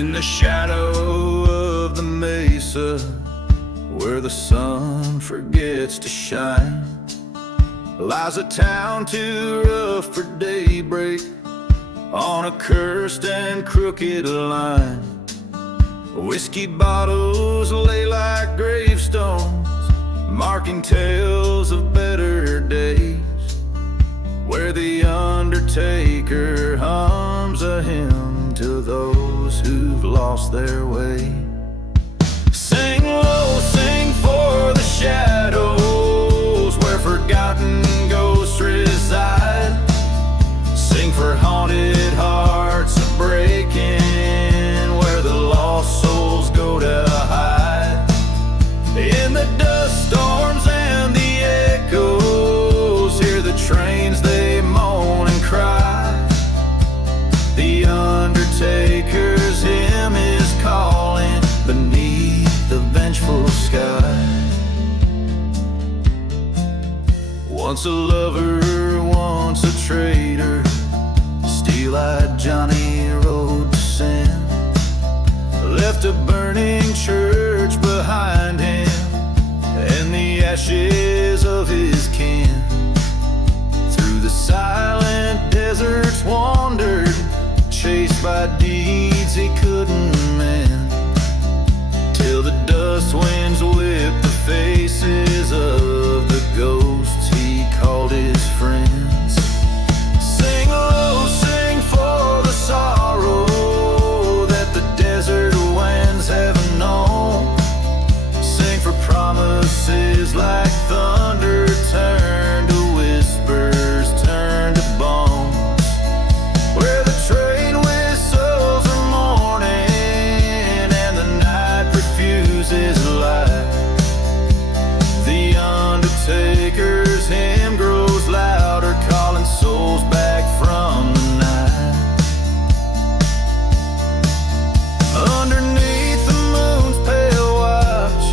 In the shadow of the mesa, where the sun forgets to shine, lies a town too rough for daybreak, on a cursed and crooked line. Whiskey bottles lay like gravestones, marking tales of better days, where the undertaker hums a hymn to those who've lost their way. Sing low, sing for the shadows, where forgotten ghosts reside. Sing for haunted hearts breaking, where the lost souls go to hide. In the dust storms and the echoes, hear the trains, they moan and cry. The undertaker's hymn is calling beneath the vengeful sky. Once a lover, once a traitor, steel-eyed Johnny rode to sin, left a burning church behind him and the ashes of his kin. Through the silent deserts wandered, chased by deeds he couldn't mend, till the dust winds whipped the faces of the ghosts he called his friends. Sing low, sing for the sorrow that the desert winds haven't known. Sing for promises like thunder turn to whispers, turn to bones, where the train whistles are mourning and the night refuses light. The undertaker's hymn grows louder, calling souls back from the night. Underneath the moon's pale watch,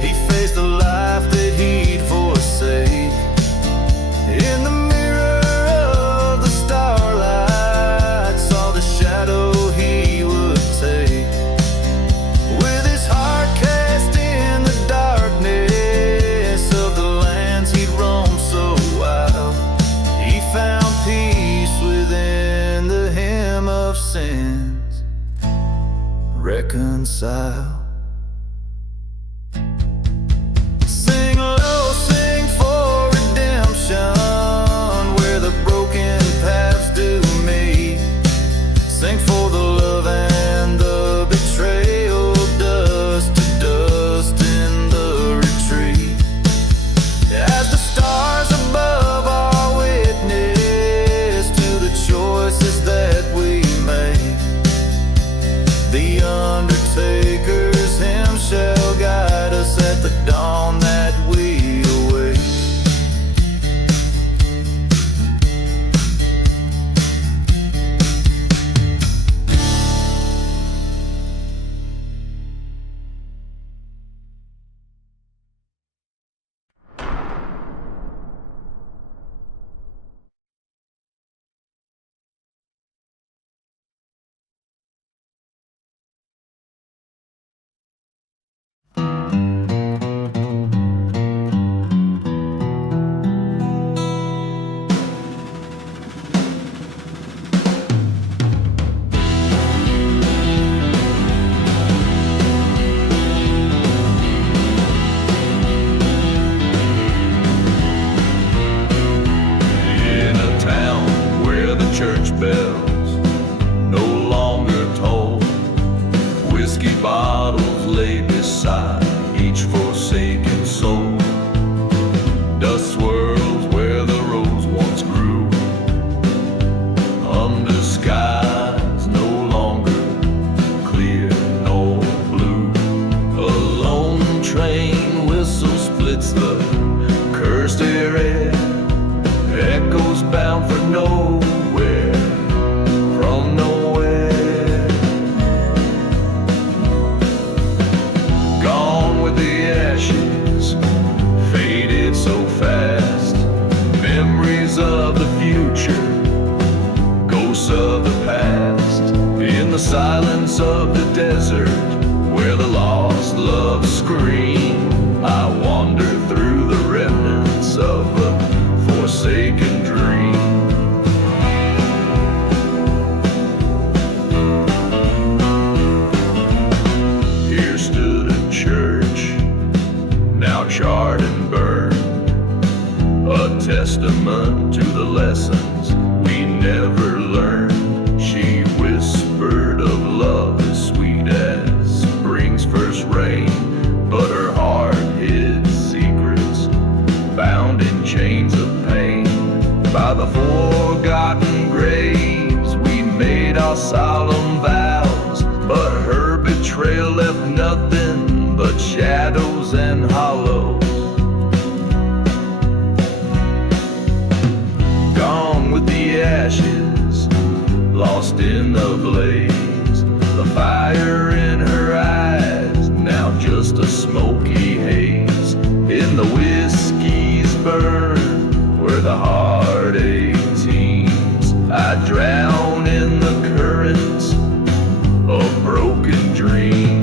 he faced the life that he'd forsake. In the mirror of the starlight, saw the shadow he would take. With his heart cast in the darkness of the lands he'd roamed so wild, he found peace within the hymn of sins, reconcile. Sing low, sing for redemption, where the broken paths do meet. Sing for the love and the betrayal, dust to dust in the retreat. As the stars above are witness to the choices that we make, the undertaker's hymn shall guide us at the dawn that we await. In a town where the church bells no longer toll, whiskey bottles lay beside each forsaken soul. Dust swirls where the rose once grew, under skies no longer clear nor blue. A lone train whistle splits the cursed air, echoes bound for nowhere. silence of the desert, where the lost love scream, I wander through the remnants of a forsaken dream. Here stood a church, now charred and burned, a testament to the lessons we never learned. She whispered of love as sweet as spring's first rain, but her heart hid secrets, bound in chains of pain. By the forgotten graves we made our solemn vows, but her betrayal left nothing but shadows and hollows. Gone with the ashes, lost in the blaze, the fire in her eyes, now just a smoky haze. In the whiskey's burn, where the heartache teems, I drown in the currents of broken dreams.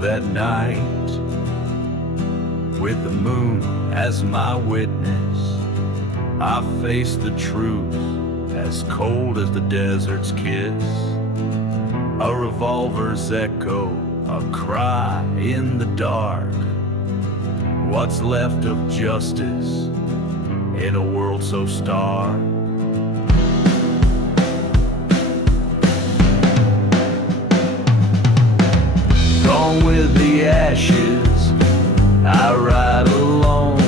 That night, with the moon as my witness, I faced the truth as cold as the desert's kiss. A revolver's echo, a cry in the dark. What's left of justice in a world so stark? Gone with the ashes, I ride alone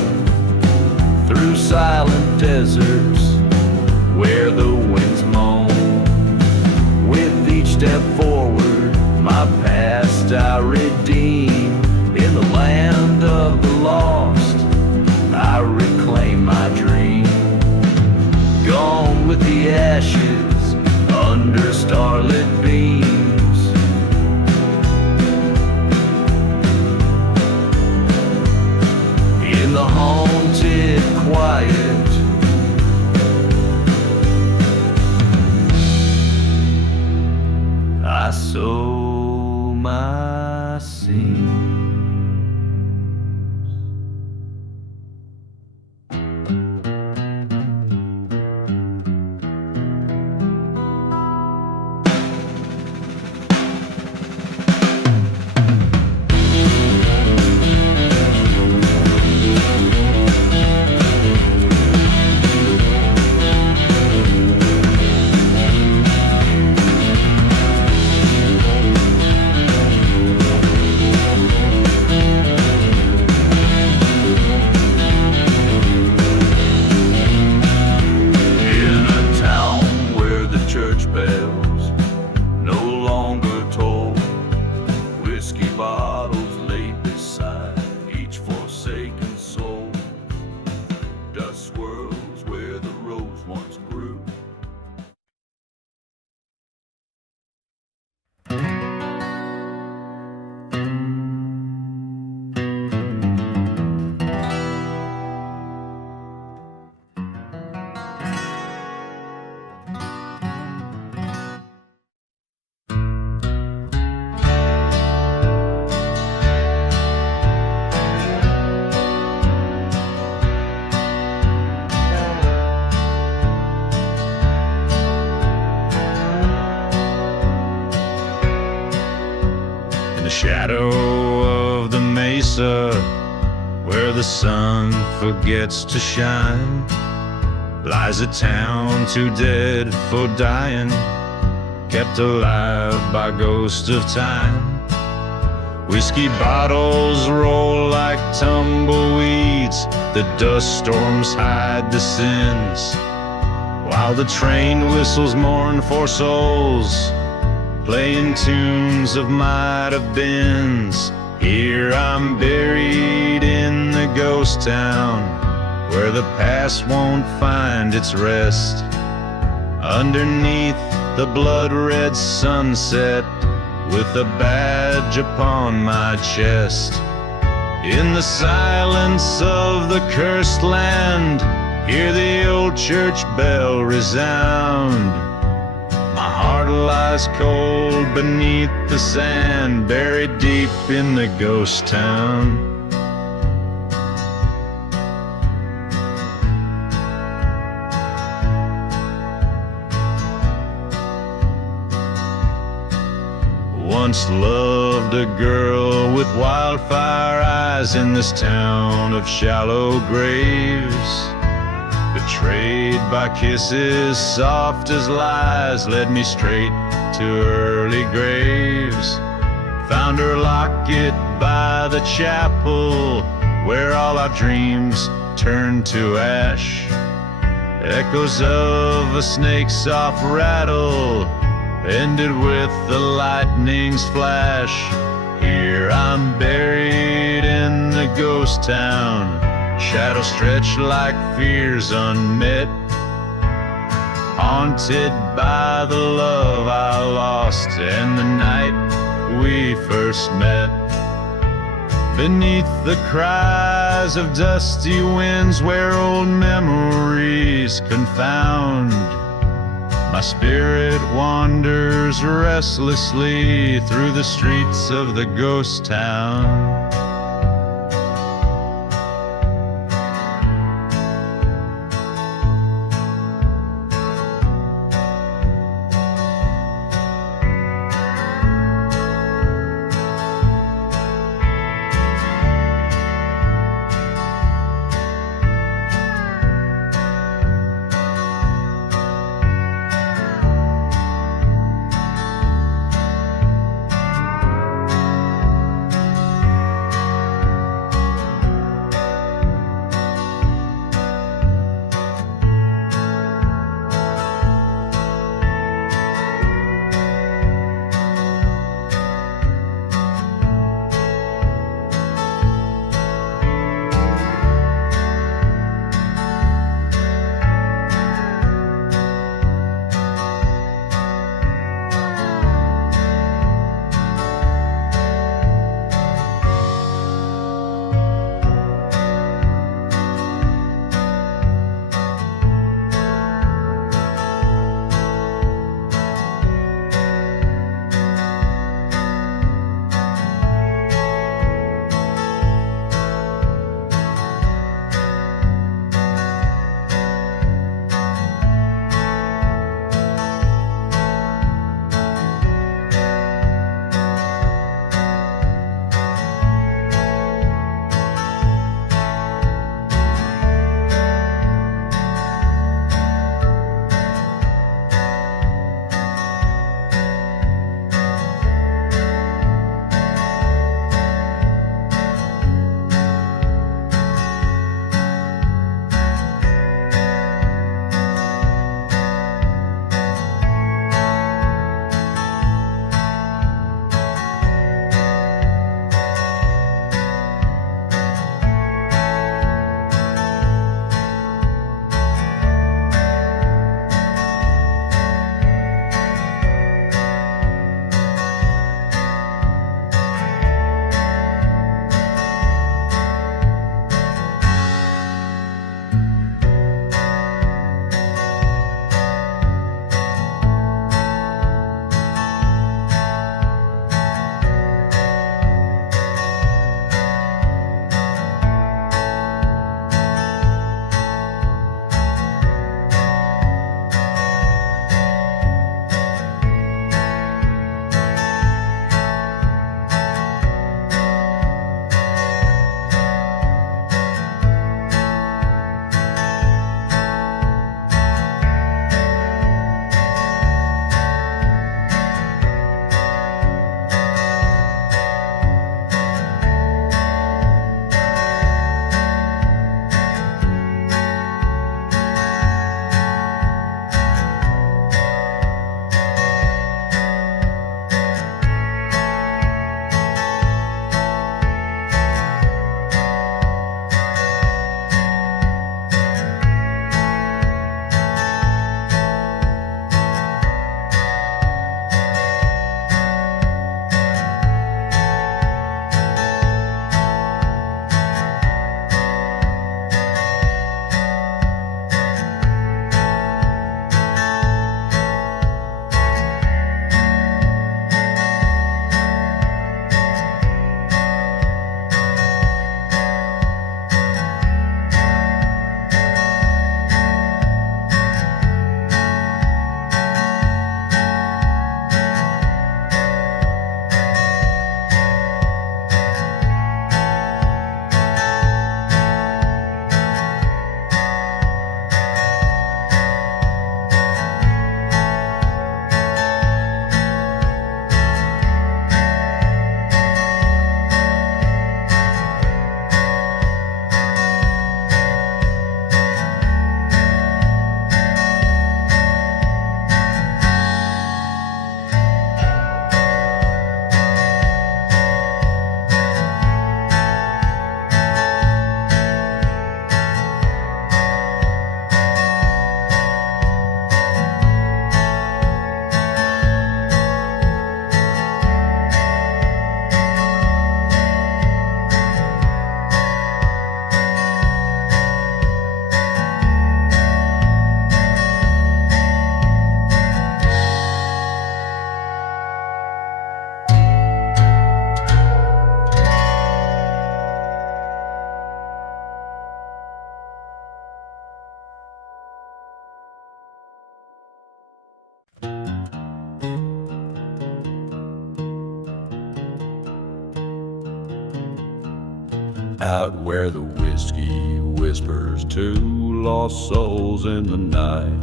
through silent deserts where the winds moan. With each step forward, my past I redeem. In the land of the lost, I reclaim my dream. Gone with the ashes, under starlit beams. In the haunted quiet, I sow my seeds. shadow of the mesa, where the sun forgets to shine, lies a town too dead for dying, kept alive by ghost of time. Whiskey bottles roll like tumbleweeds, the dust storms hide the sins, while the train whistles mourn for souls, playing tunes of might have beens. Here I'm buried in the ghost town, where the past won't find its rest. Underneath the blood-red sunset, with a badge upon my chest. In the silence of the cursed land, hear the old church bell resound. My heart lies cold beneath the sand, buried deep in the ghost town. Once loved a girl with wildfire eyes in this town of shallow graves. Betrayed by kisses soft as lies, led me straight to early graves. Found her locket by the chapel, where all our dreams turned to ash. Echoes of a snake's soft rattle ended with the lightning's flash. Here I'm buried in the ghost town, shadows stretch like fears unmet, haunted by the love I lost and the night we first met. Beneath the cries of dusty winds where old memories confound, my spirit wanders restlessly through the streets of the ghost town. out where the whiskey whispers to lost souls in the night.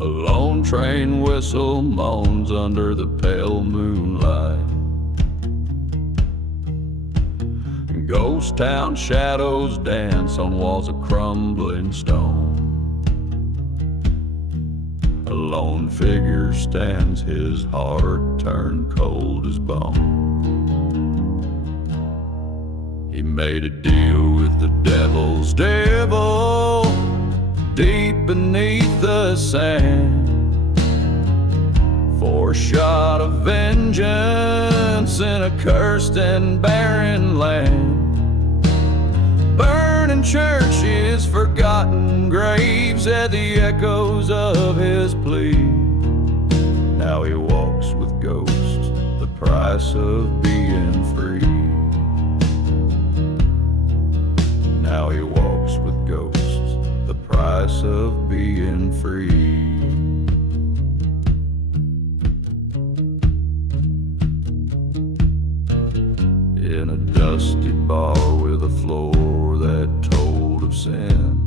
A lone train whistle moans under the pale moonlight. Ghost town shadows dance on walls of crumbling stone. A lone figure stands, his heart turned cold as bone. He made a deal with the devil's devil deep beneath the sand for a shot of vengeance in a cursed and barren land. Burning churches, forgotten graves, at the echoes of his plea. Now he walks with ghosts, the price of being free. Now he walks with ghosts, the price of being free. In a dusty bar with a floor that told of sin,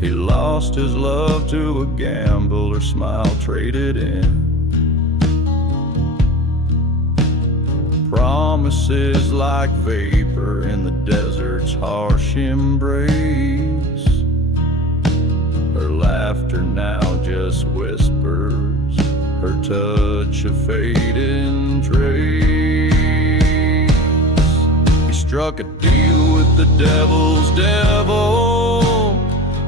he lost his love to a gambler's smile traded in. Promises like vapor in the desert's harsh embrace. Her laughter now just whispers, her touch a fading trace. He struck a deal with the devil's devil,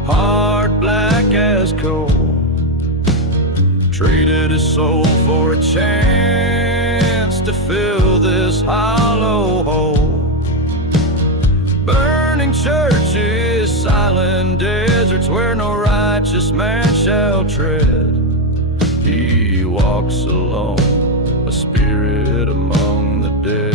heart black as coal. Traded his soul for a chance to fill this hollow hole. Burning churches, silent deserts where no righteous man shall tread. He walks alone, a spirit among the dead.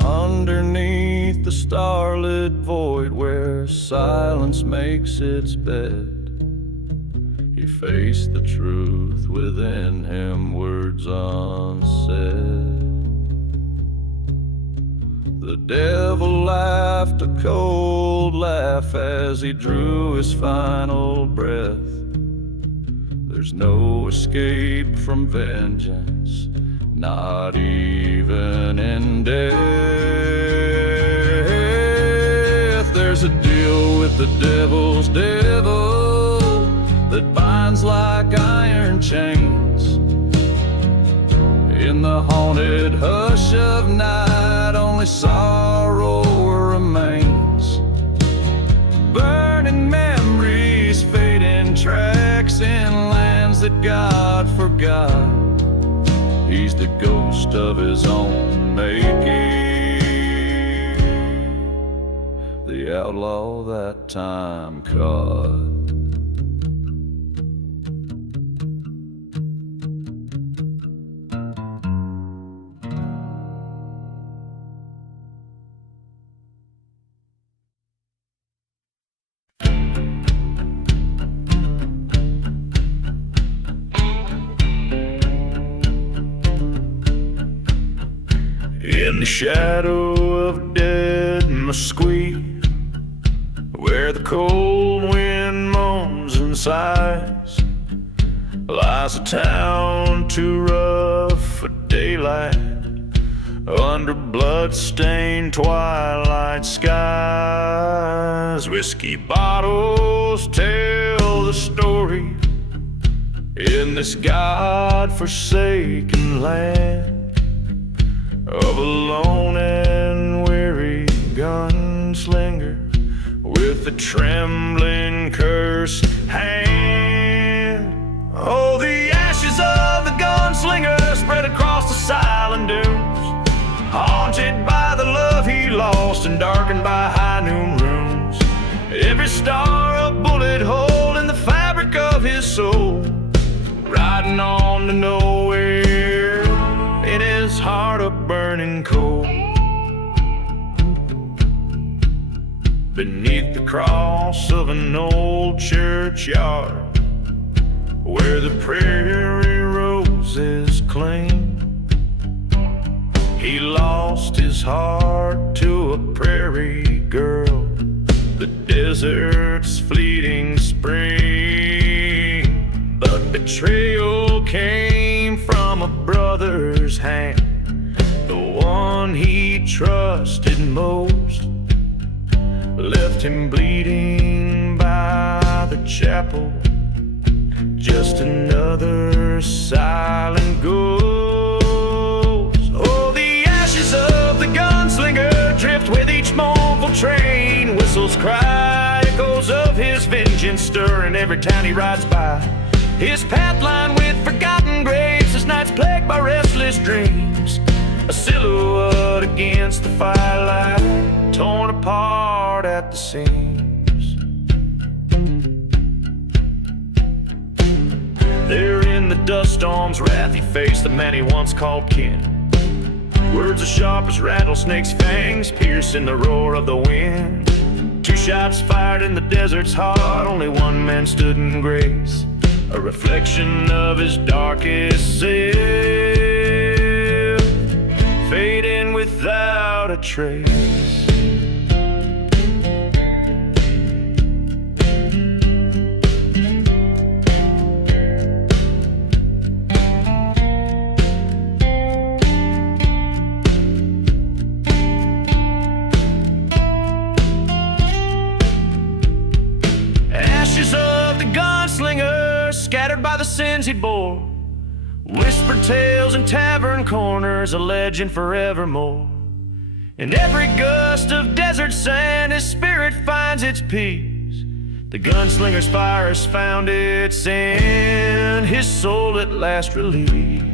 Underneath the starlit void where silence makes its bed, he faced the truth within him, words unsaid. The devil laughed a cold laugh as he drew his final breath. There's no escape from vengeance, not even in death. There's a deal with the devil's devil that binds like iron chains. In the haunted hush of night, only sorrow remains. Burning memories, fading tracks in lands that God forgot. He's the ghost of his own making, the outlaw that time caught. In the shadow of dead mesquite, where the cold wind moans and sighs, lies a town too rough for daylight, under blood-stained twilight skies. Whiskey bottles tell the story in this God-forsaken land of a lone and weary gunslinger with a trembling cursed hand. Oh, the ashes of the gunslinger spread across the silent dunes, haunted by the love he lost and darkened by high noon runes. Every star a bullet hole in the fabric of his soul, riding on to nowhere in his beneath the cross of an old churchyard, where the prairie roses cling. He lost his heart to a prairie girl, the desert's fleeting spring. But betrayal came from a brother's hand, the one he trusted most, left him bleeding by the chapel, just another silent ghost. Oh, the ashes of the gunslinger drift with each mournful train. Whistles cry, echoes of his vengeance stir in every town he rides by. His path lined with forgotten graves, his nights plagued by restless dreams. A silhouette against the firelight, torn apart at the seams. There in the dust storm's wrathy face, the man he once called kin. Words as sharp as rattlesnakes' fangs, piercing the roar of the wind. 2 shots fired in the desert's heart, only one man stood in grace, a reflection of his darkest self, fading without a trace. Ashes of the gunslinger, scattered by the sins he bore, whispered tales in tavern corners, a legend forevermore. In every gust of desert sand, his spirit finds its peace. The gunslinger's fire has found its end, his soul at last released.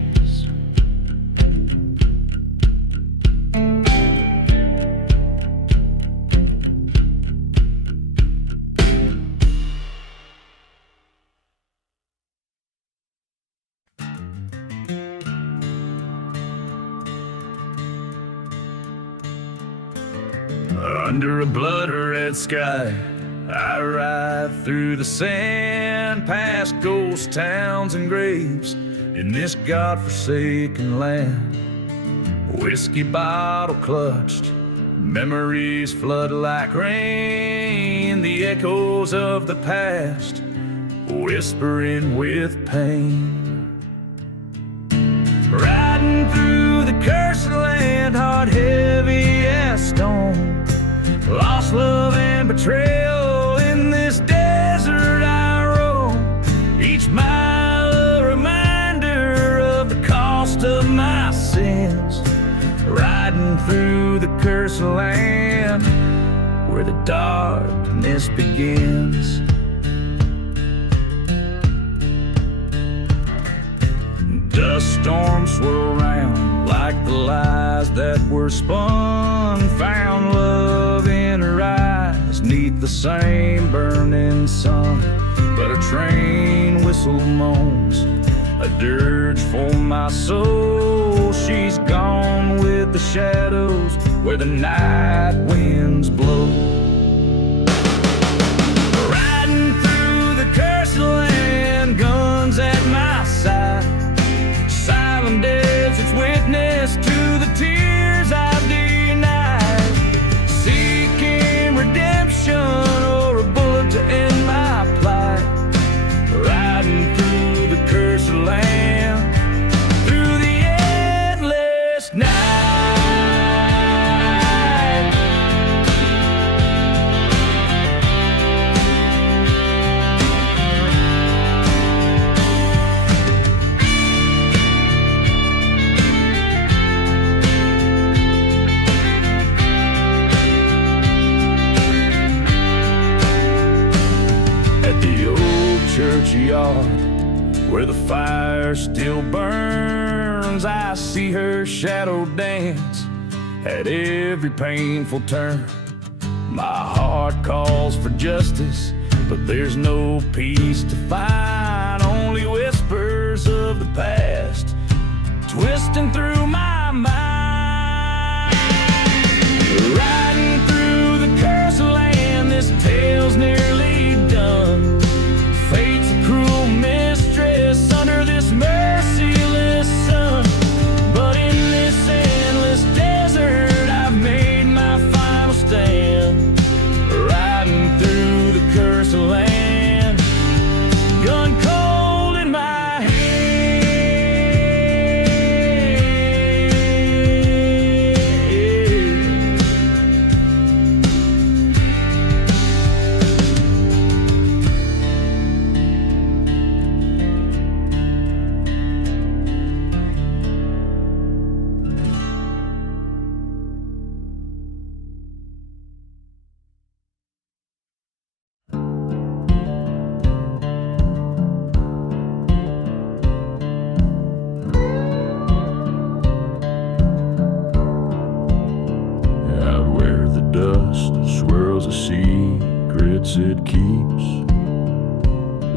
Under a blood-red sky, I ride through the sand, past ghost towns and graves in this godforsaken land. Whiskey bottle clutched, memories flood like rain, the echoes of the past whispering with pain. Riding through the cursed land, heart heavy as stone. Lost love and betrayal in this desert I roam. Each mile a reminder of the cost of my sins. Riding through the cursed land where the darkness begins. Dust storms swirl round like the lies that were spun. Found love in her eyes neath the same burning sun. But a train whistle moans, a dirge for my soul. She's gone with the shadows where the night winds blow. Riding through the cursed land, guns at my side. Silent desert's witness to the tears I've denied. Seeking redemption or a bullet to end my plight. Riding through the cursed land, through the endless night. Churchyard, where the fire still burns, I see her shadow dance at every painful turn. My heart calls for justice, but there's no peace to find. Only whispers of the past twisting through my mind. Riding through the cursed land,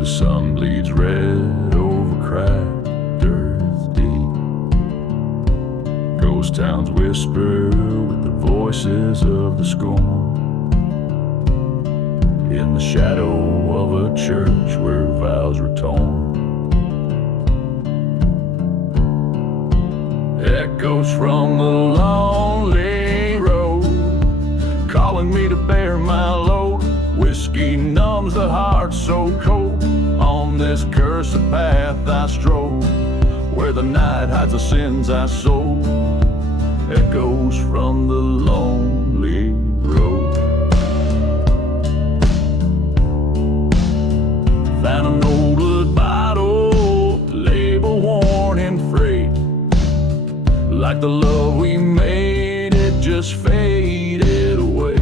sun bleeds red over cracked earth deep. Ghost towns whisper with the voices of the scorn. In the shadow of a church where vows were torn. Echoes from the lonely road, calling me to bear my load. Whiskey numbs the heart so cold. On this cursed path I stroll, where the night hides the sins I sold. Echoes from the lonely road. Found an old wood bottle, label worn and frayed. Like the love we made, it just faded away.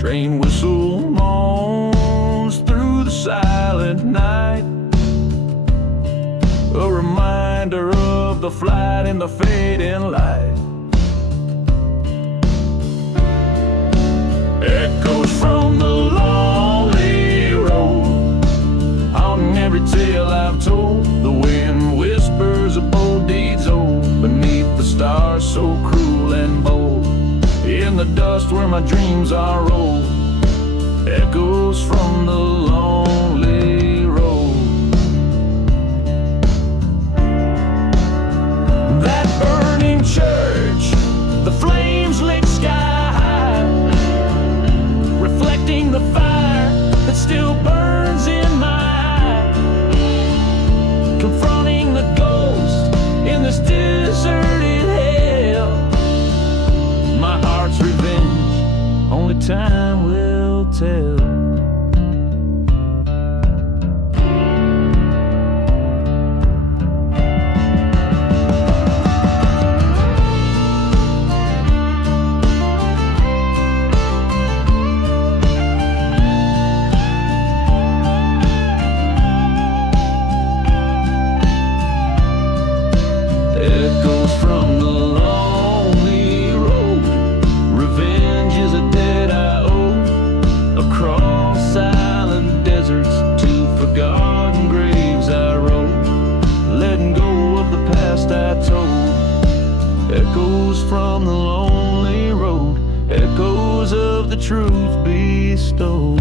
Train whistle moans through the silent night, a reminder of the flight in the fading light. Echoes from the lonely road, haunting every tale I've told. The wind whispers of bold deeds old, beneath the stars so cruel and bold. In the dust where my dreams are rolled, echoes from the lonely road. That burning church, the flames lick sky high, reflecting the fire that still burns in my eye. Confronting the ghost in this deserted hell, my heart's revenge, only time will tell. Echoes from the lonely road, revenge is a debt I owe. Across silent deserts to forgotten graves I rode, letting go of the past I told. Echoes from the lonely road, echoes of the truth bestowed.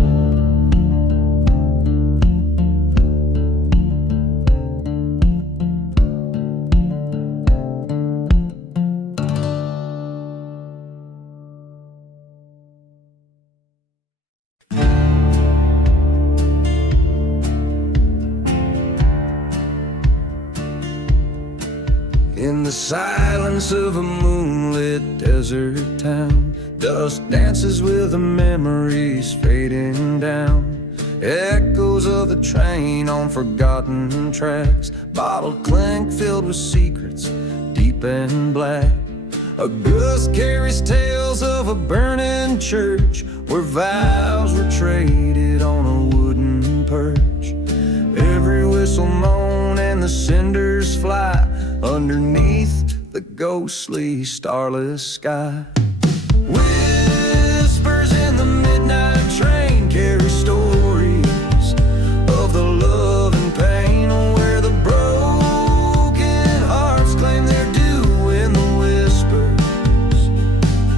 In the silence of a moonlit desert town, dust dances with the memories fading down. Echoes of the train on forgotten tracks, bottled clink filled with secrets deep and black. A gust carries tales of a burning church where vows were traded on a wooden perch. Every whistle moan and the cinders fly underneath the ghostly starless sky. Whispers in the midnight train carry stories of the love and pain, where the broken hearts claim their due in the whispers.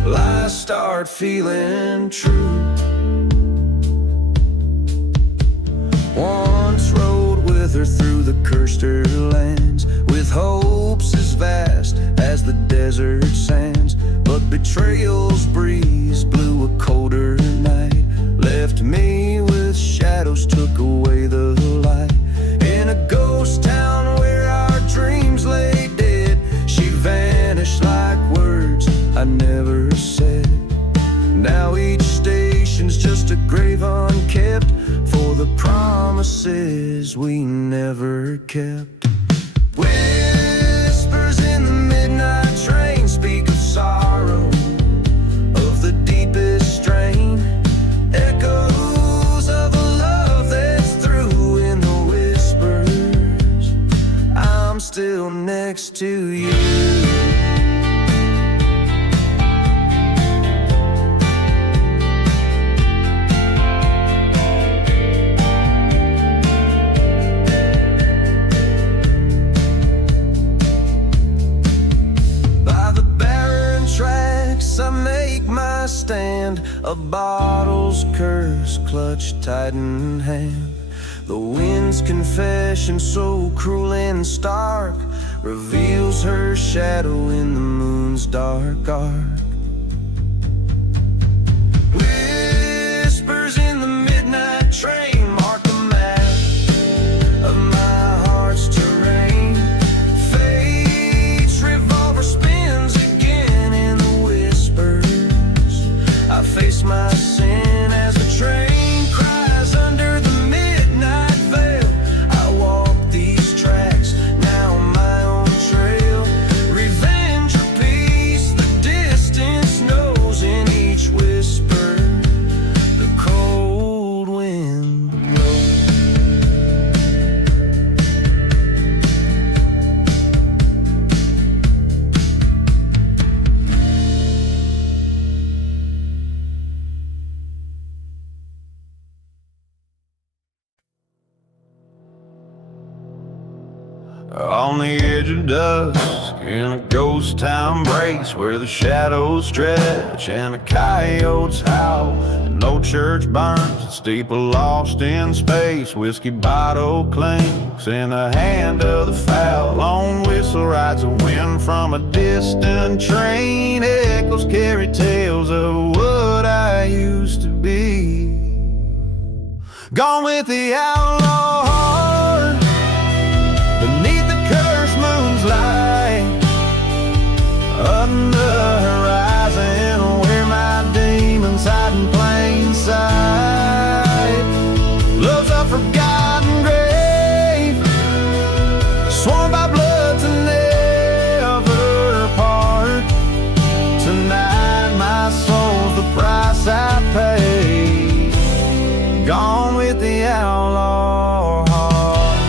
Lies start feeling true. Once rode with her through the cursed lands, with hopes as vast as the desert sands. But betrayal's breeze blew a colder night, left me with shadows, took away the light. In a ghost town where our dreams lay dead, she vanished like words I never said. Now each station's just a grave unkept for the promises we never kept. Whispers in the midnight train speak of sorrow, of the deepest strain. Echoes of a love that's through in the whispers. I'm still next to you. a bottle's curse clutched tight in hand. The wind's confession, so cruel and stark, reveals her shadow in the moon's dark arc. Whispers in the midnight train mark the map of my heart's terrain. Fate's revolver spins again in the whispers. I face my sin as the train cries under the midnight veil. I walk these tracks, now my own trail. Revenge or peace, the distance knows in each whisper. The cold wind blows. On the edge of dusk, in a ghost town breaks, where the shadows stretch and the coyotes howl, and no church burns, a steeple lost in space. Whiskey bottle clinks in the hand of the foul. Lone whistle rides a wind from a distant train. Echoes carry tales of what I used to be. Gone with the outlaw heart, beneath the cursed moon's light, under the horizon where my demons hide in plain sight. Love's a forgotten grave, sworn by blood to never part. Tonight my soul's the price I pay. Gone with the outlaw heart.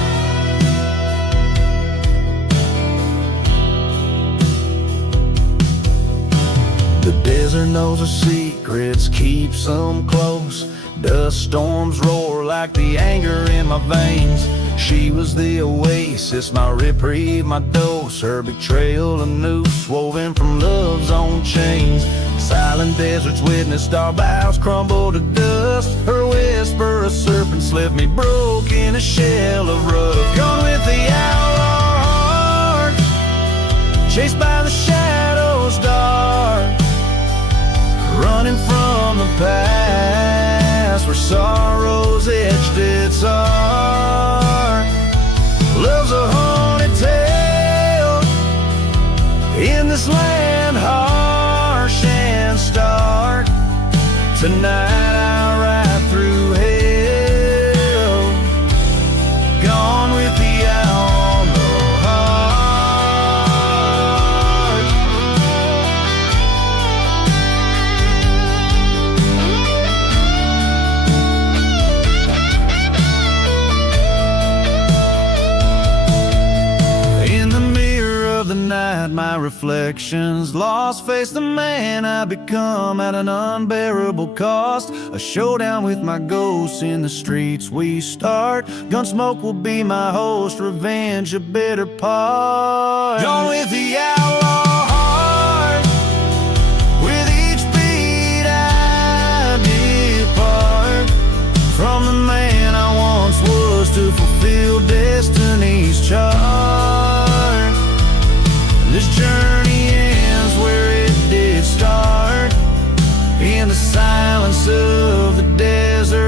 The desert knows her secrets, keeps them close. Dust storms roar like the anger in my veins. She was the oasis, my reprieve, my dose. Her betrayal a noose woven from love's own chains. Silent deserts witnessed our vows crumble to dust. Her whisper a serpent's left me broke in a shell of rust. Gone with the outlaw heart, chased by the shadows dark, running from the past where sorrow's etched its art. Love's a haunted tale in this land harsh and stark. Tonight I ride through hell, gone with the outlaw heart. In the mirror of the night, my reflections lost face the man I become at an unbearable cost. A showdown with my ghosts in the streets we start. Gunsmoke will be my host, revenge a bitter part. Gone with the outlaw heart, with each beat I depart from the man I once was to fulfill destiny's chart. This journey ends where it did start, in the silence of the desert.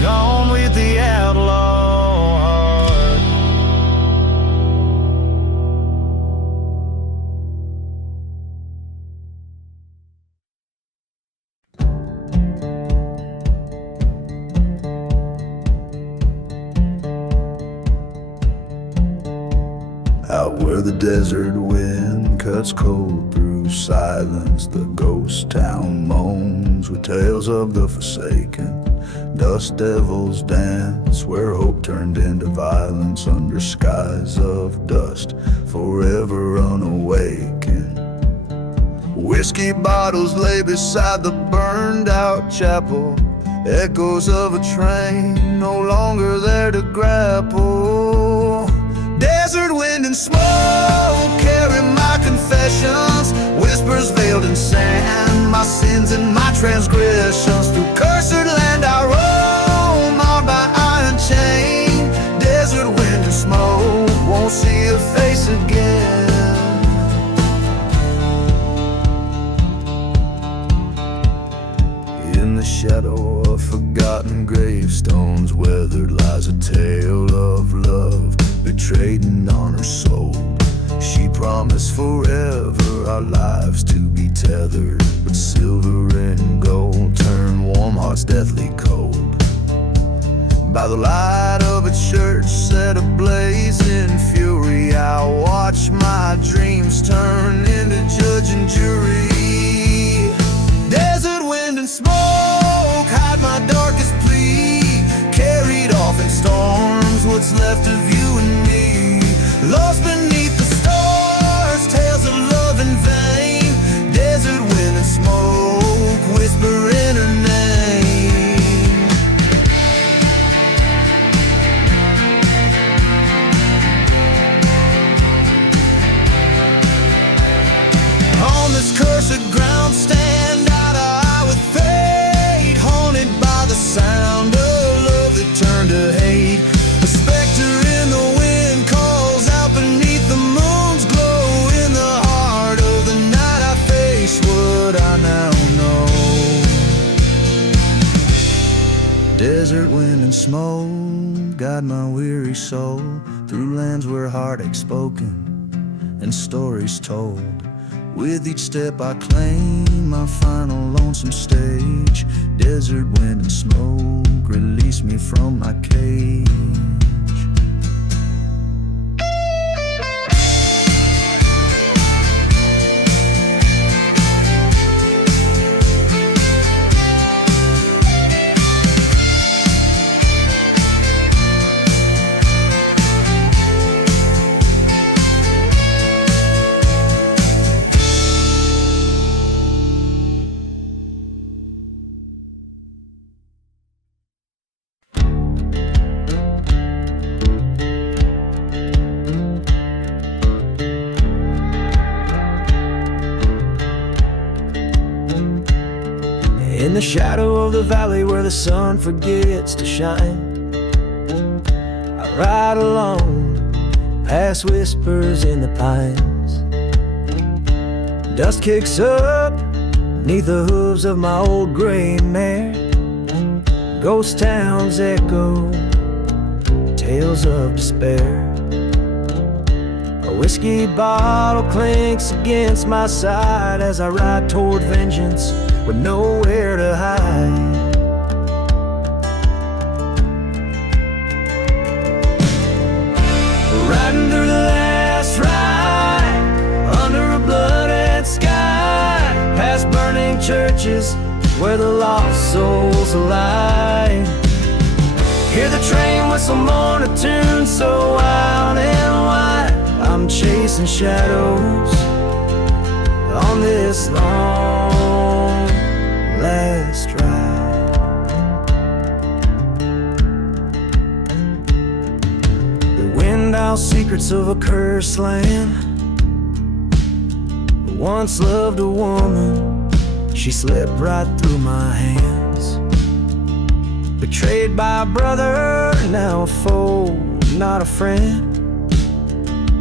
Gone with the outlaw heart. Out where the desert wind cuts cold through silence, the ghost town moans with tales of the forsaken. Dust devils dance where hope turned into violence, under skies of dust forever unawakened. Whiskey bottles lay beside the burned out chapel, echoes of a train no longer there to grapple. Dead Desert wind and smoke carry my confessions, whispers veiled in sand, my sins and my transgressions. Through cursed land I roam, bound by iron chain. Desert wind and smoke, won't see your face again. In the shadow of forgotten gravestones, weathered lies a tale of love, betrayed and honor sold. She promised forever our lives to be tethered, but silver and gold turn warm hearts deathly cold. By the light of a church set ablaze in fury, I watch my dreams turn into judge and jury. Desert wind and smoke hide my darkest plea, carried off in storms what's left of you and me. Lost beneath the stars, tales of love in vain. Desert wind and smoke whisper in her name. On this cursed ground stand eye to eye with fate, haunted by the sound of love that turned to hate. A specter in the wind calls out beneath the moon's glow. In the heart of the night I face what I now know. Desert wind and smoke guide my weary soul through lands where heartache spoken and stories told. With each step I claim my final lonesome stage. Desert wind and smoke release me from my cage. In the shadow of the valley where the sun forgets to shine, I ride alone, past whispers in the pines. Dust kicks up neath the hooves of my old gray mare. Ghost towns echo tales of despair. A whiskey bottle clinks against my side as I ride toward vengeance with nowhere to hide. Riding through the last ride under a blooded sky, past burning churches where the lost souls lie. Hear the train whistle mourn a tune so wild and wide. I'm chasing shadows on this long last ride. The wind-owl secrets of a cursed land. Once loved a woman, she slipped right through my hands. Betrayed by a brother, now a foe, not a friend.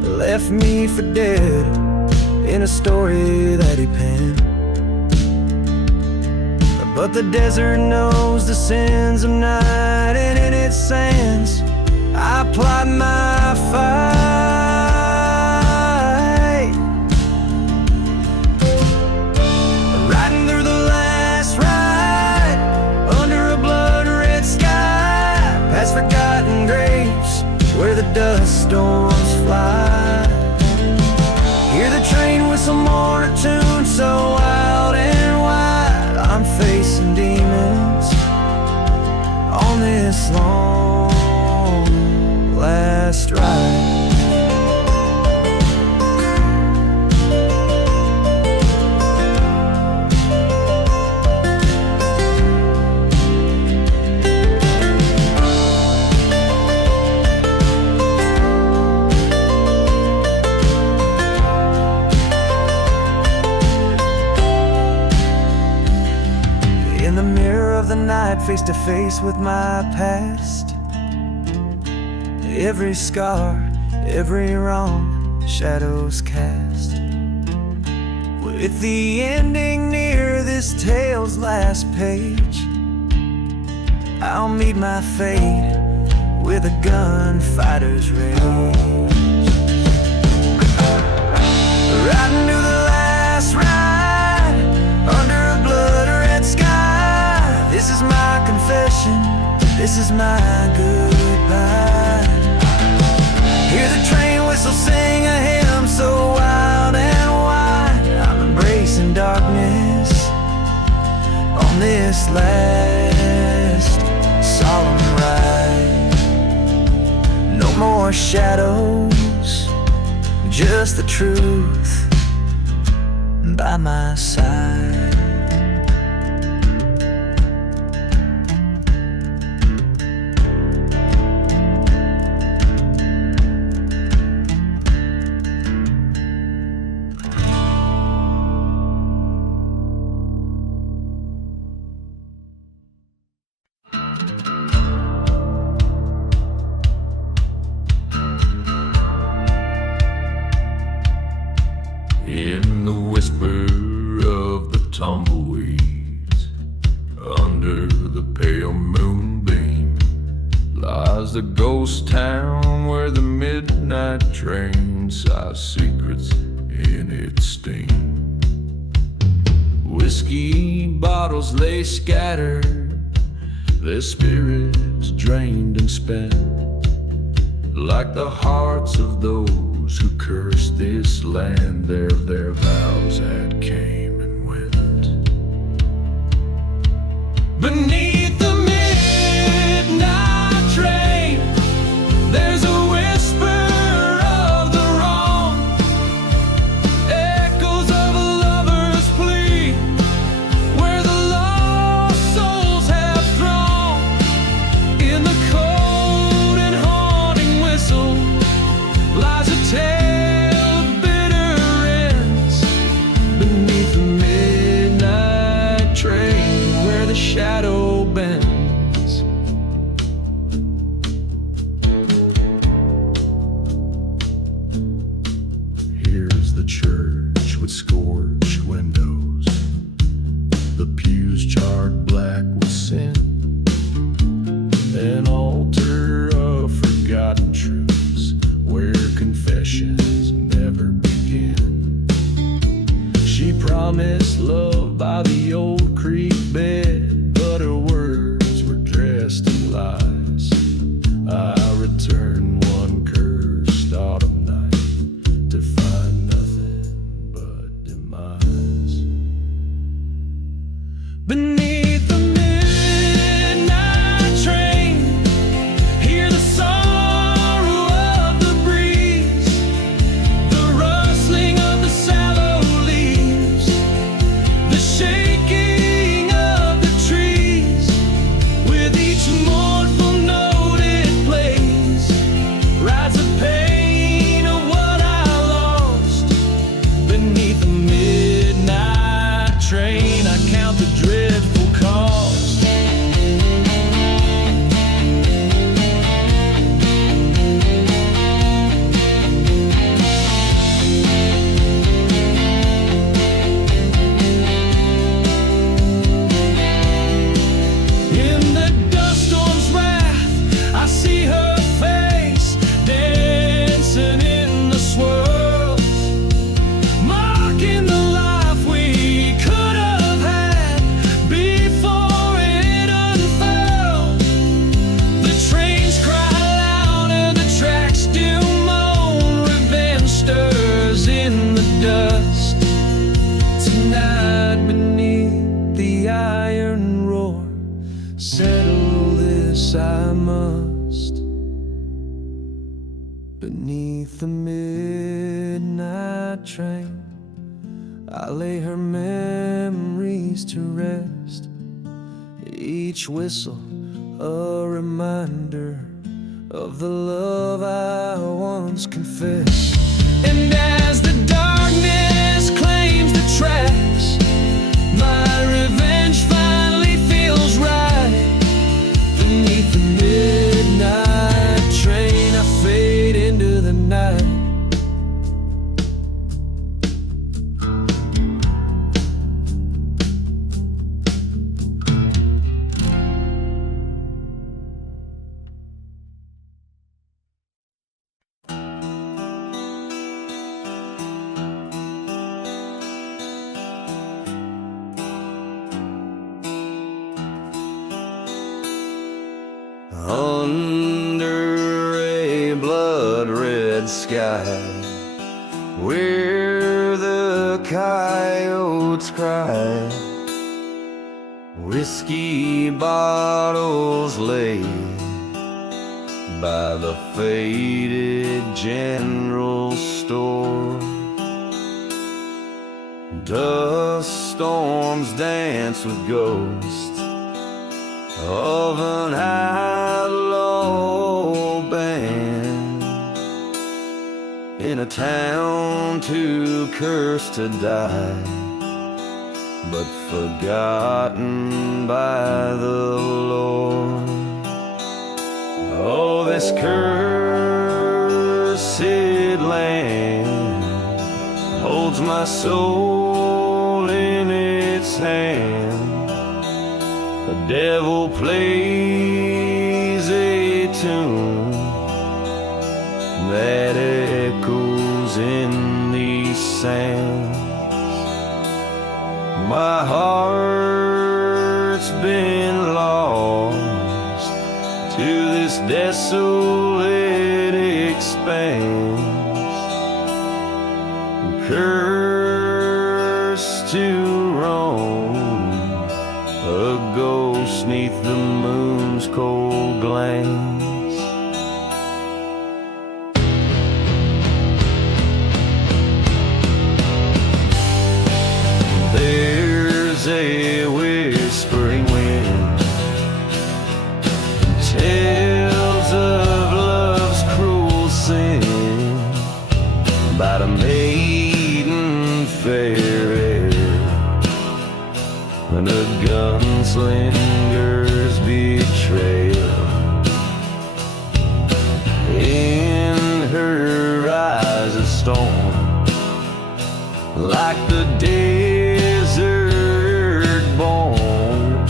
Left me for dead in a story that he penned. But the desert knows the sins of night, and in its sands I plight my fight. Riding through the last ride under a blood-red sky, past forgotten graves where the dust storms fly. Hear the train whistle mourn a tune so wild and wide. I'm facing demons on this long last ride. face to face with my past. Every scar, every wrong, shadows cast. With the ending near this tale's last page, I'll meet my fate with a gunfighter's rage. Riding to the last ride under a blood-red sky. This is my confession, this is my goodbye. Hear the train whistle sing a hymn so wild and wide. I'm embracing darkness on this last solemn ride. No more shadows, just the truth by my side. In the whisper of the tumbleweeds, under the pale moonbeam, lies the ghost town where the midnight train sighs secrets in its steam. Whiskey bottles lay scattered, their spirits drained and spent, like the hearts of those who cursed this land. Their vows had came and went. Beneath the midnight train, there's a whisper of the wrong, echoes of a lover's plea, where the lost souls have thronged. In the cold and haunting whistle lies a tale of bitter ends. Beneath the midnight train where the shadow bends. Here's the church with scorched windows, the pews charred black with sin, an altar of forgotten truths where confessions never begin. She promised love by the old creek bed, but her words were dressed in lies. I returned one cursed autumn night to find nothing but demise. Beneath the midnight train, hear the sorrow of the breeze, the rustling of the sallow leaves, the shaking of the trees. With each mournful note it plays, rides the pain of what I lost. Beneath the midnight train, I count the dreadful cost. In the dust storm's wrath, I see her face dancing in the swirls, mocking the life we could have had before it unfurled. The trains cry loud and the tracks still moan. Revenge stirs in the dust. Tonight beneath the iron roar, settle this I must. Beneath the midnight train, I lay her memories to rest. Each whistle a reminder of the love I once confessed. And as the darkness claims the tracks, my revenge finally feels right. under a blood-red sky, where the coyotes cry, whiskey bottles lay by the faded general store. Dust storms dance with ghosts of an outlaw band in a town too cursed to die, but forgotten by the Lord. Oh, this cursed land holds my soul in its hand. The devil plays a tune that echoes in these sands. My heart's been lost to this desolate expanse, cursed to roam, a ghost 'neath the moon's cold glance. There's a whispering wind, tales of love's cruel sin, about a maiden fair and a gunslinger's betrayal. In her eyes a storm, like the desert born,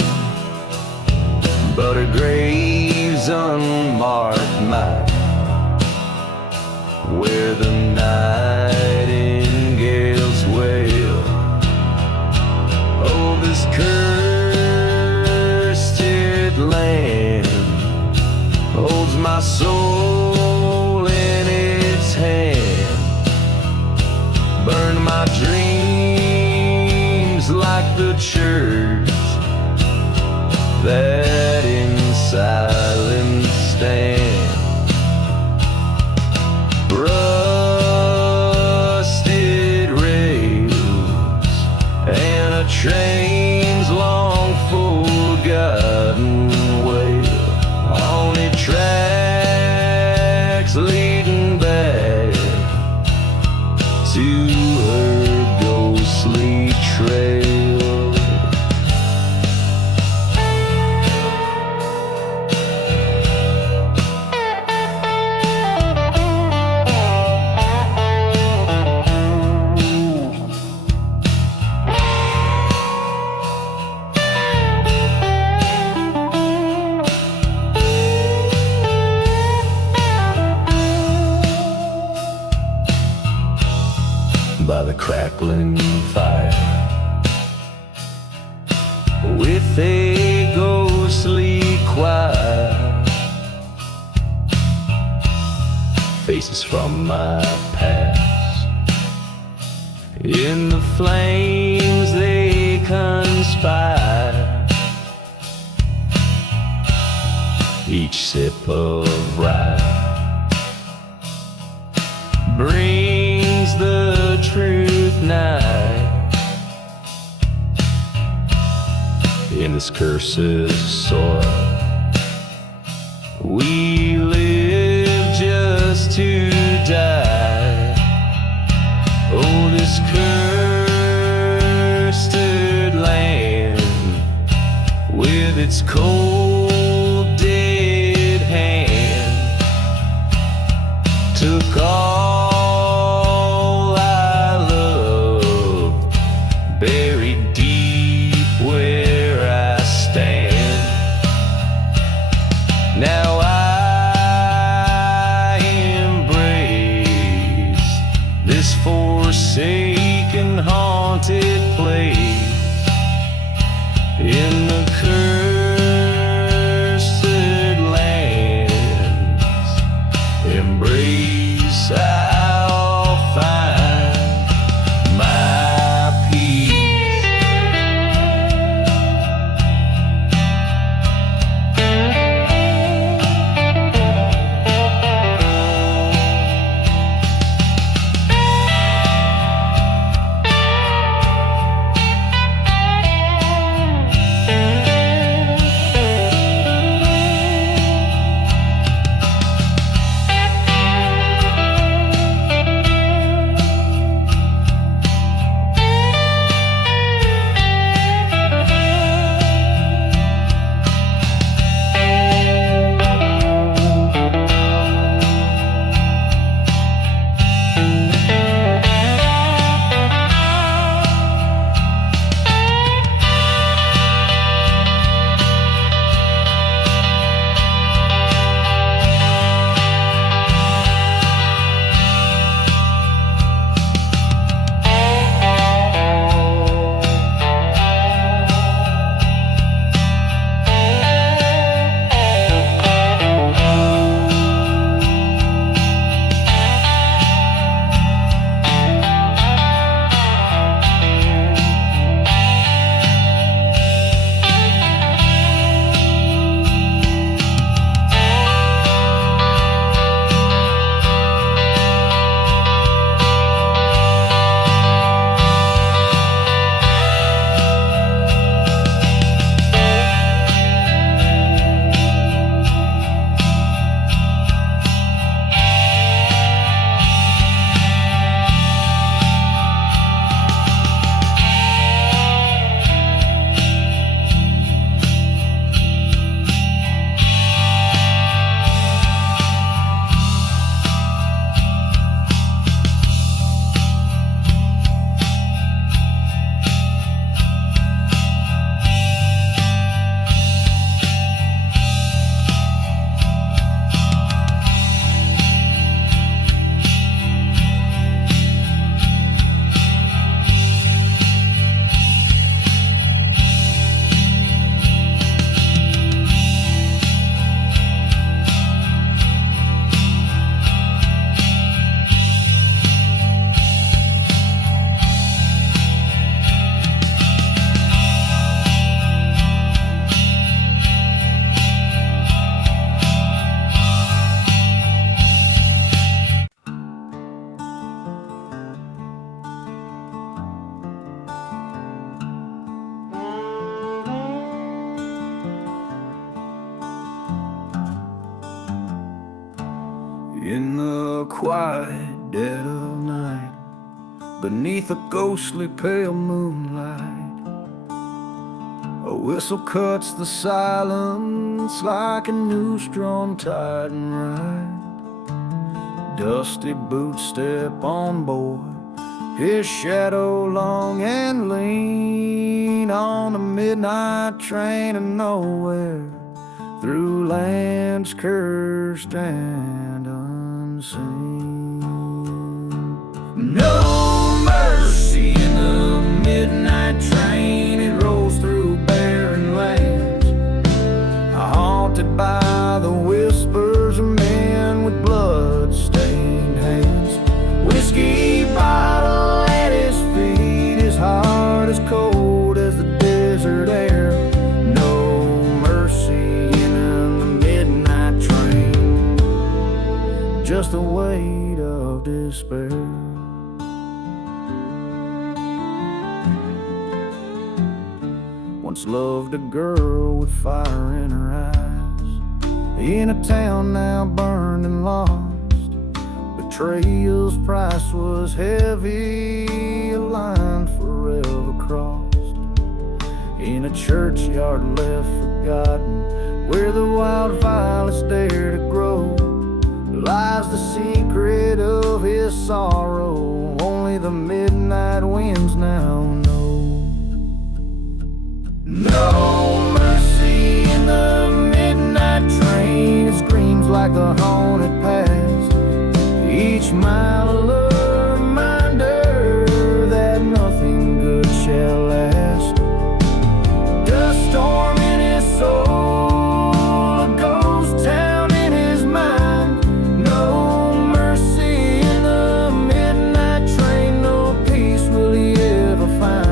but her grave's unmarked map, where the nightingales wail. Oh, this cursed land holds my soul in its hand, burned my dreams like the church that in silence stands. Rusted rails and a train's long forgotten wail, only tracks leading back to her ghostly trail. By the crackling fire, with a ghostly choir, faces from my past, in the flames they conspire. Each sip of rye brings the truth nigh. In this cursed soil we live just to die. Oh, this cursed land with its cold dead hand took all I loved, buried deep where I stand. Now I embrace this forsaken, haunted place in the cursed land. In the quiet dead of night, beneath a ghostly pale moonlight, a whistle cuts the silence like a new strong tide and ride. Dusty boots step on board, his shadow long and lean, on the midnight train of nowhere, through lands cursed and unseen. No mercy in the midnight train, it rolls through barren lands, haunted by the whispers of men with blood-stained hands. Whiskey bottle at his feet, his heart is cold as the desert air. No mercy in the midnight train, just the weight of despair. Once loved a girl with fire in her eyes, in a town now burned and lost. Betrayal's price was heavy, a line forever crossed. In a churchyard left forgotten, where the wild violets dare to grow, lies the secret of his sorrow, only the midnight winds now know. No mercy in the midnight train, it screams like the haunted past, each mile a reminder that nothing good shall last. Dust storm in his soul, a ghost town in his mind. No mercy in the midnight train, no peace will he ever find.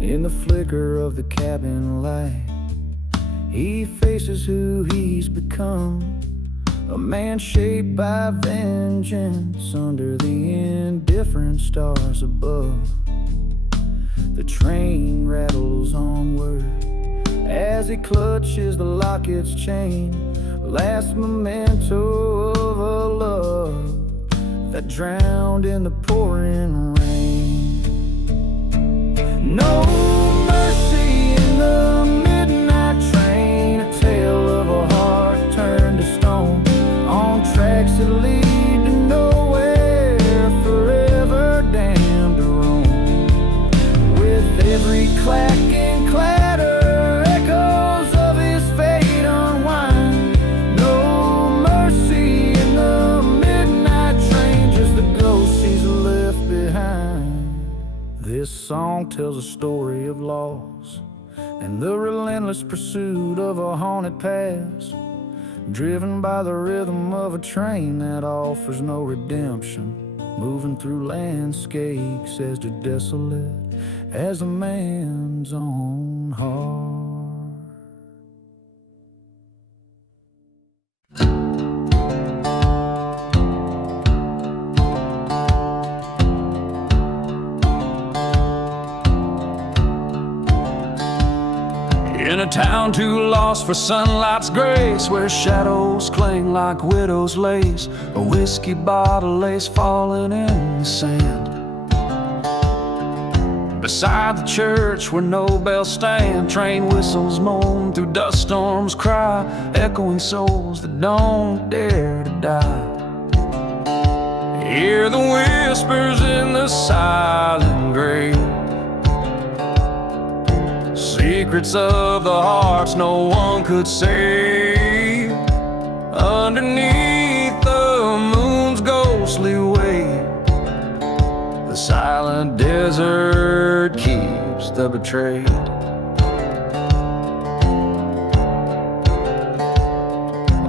In the flicker of the cabin light, he faces who he's become, a man shaped by vengeance under the indifferent stars above. The train rattles onward as he clutches the locket's chain, last memento of a love that drowned in the pouring rain. No mercy in the midnight train, a tale of a heart turned to stone, on tracks that lead to nowhere, forever damned to roam. With every clack and clatter, echoes of his fate unwind. No mercy in the midnight train, just the ghosts he's left behind. This song tells a story of loss and the relentless pursuit of a haunted past, driven by the rhythm of a train that offers no redemption, moving through landscapes as desolate as a man's own heart. In a town too lost for sunlight's grace, where shadows cling like widow's lace, a whiskey bottle lays falling in the sand. Beside the church where no bells stand, train whistles moan through dust storms cry, echoing souls that don't dare to die. Hear the whispers in the silent grave, secrets of the hearts no one could save. Underneath the moon's ghostly wave, the silent desert keeps the betrayed.